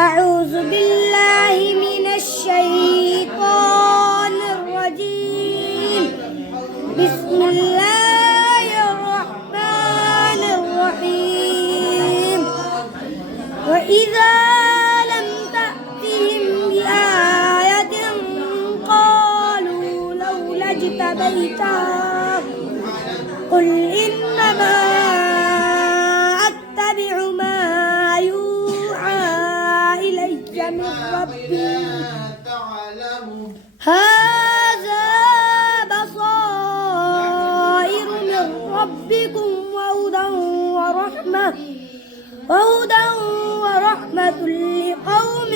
أعوذ بالله من الشيطان الرجيم. بسم الله الرحمن الرحيم. وإذا لم تأتهم بآية قالوا لولا اجتبيتها قل إنما أتبع ما يوحى إلي من ربي هذا بصائر من ربكم وهدى ورحمة لقوم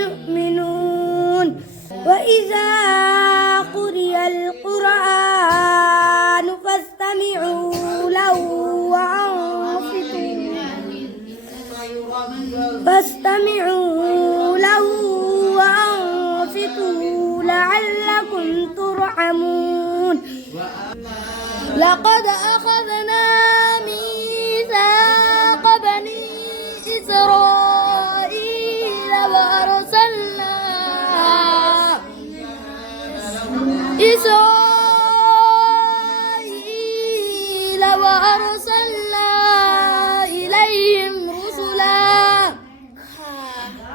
يؤمنون. وإذا قرئ القرآن فاستمعوا له وأنصتوا لعلكم ترحمون. لقد أخذنا ميثاق بني إسرائيل وأرسلنا إليهم رسلا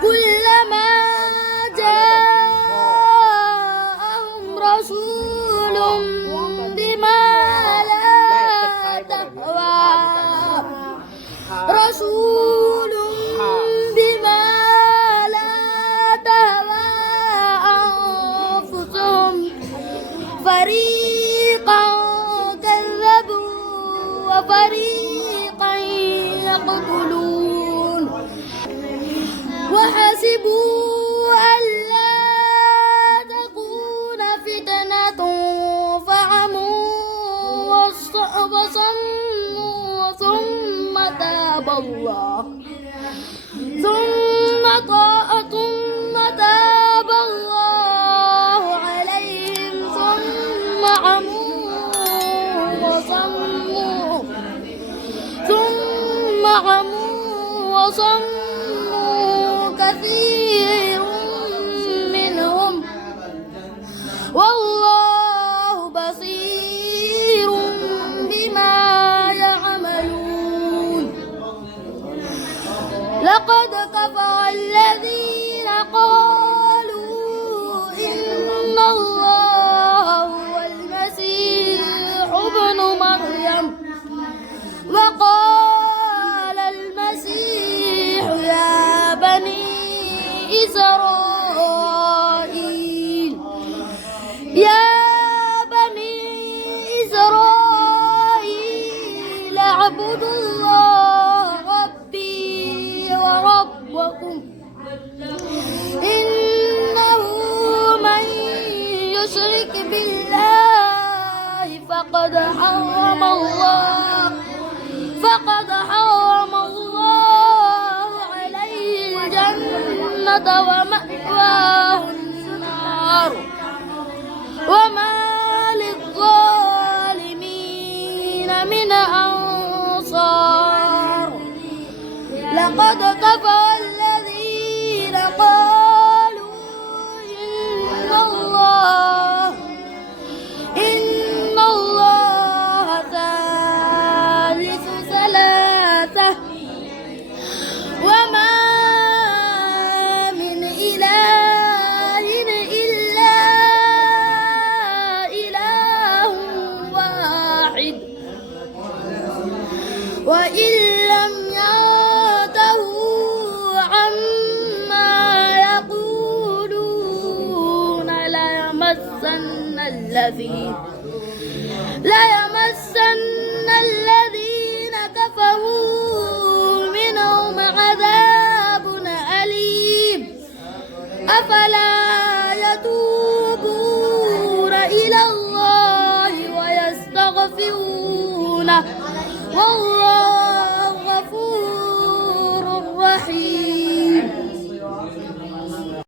كلما جاءهم رسول بما لا تهوى أنفسهم فريقا كذبوا وفريقا يقتلون. وحسبوا ألا تكون فتنة فعموا وصموا ثم تاب الله عليهم ثم عموا وصموا كثير منهم والله بصير بما يعملون. لقد كفر الذين قالوا إن الله هو المسيح ابن مريم وقال المسيح يا بني إسرائيل اعبدوا الله ربي وربكم إنه من يشرك بالله فقد حرم الله عليه الجنة ومأواه النار وما للظالمين من أنصار. لقد كفر الذين قالوا إن الله ثالث ثلاثة وما من إله إلا إله واحد وإن لم ينتهوا عما يقولون ليمسن الذين كفروا منهم عذاب أليم. أفلا يتوبون إلى الله ويستغفرونه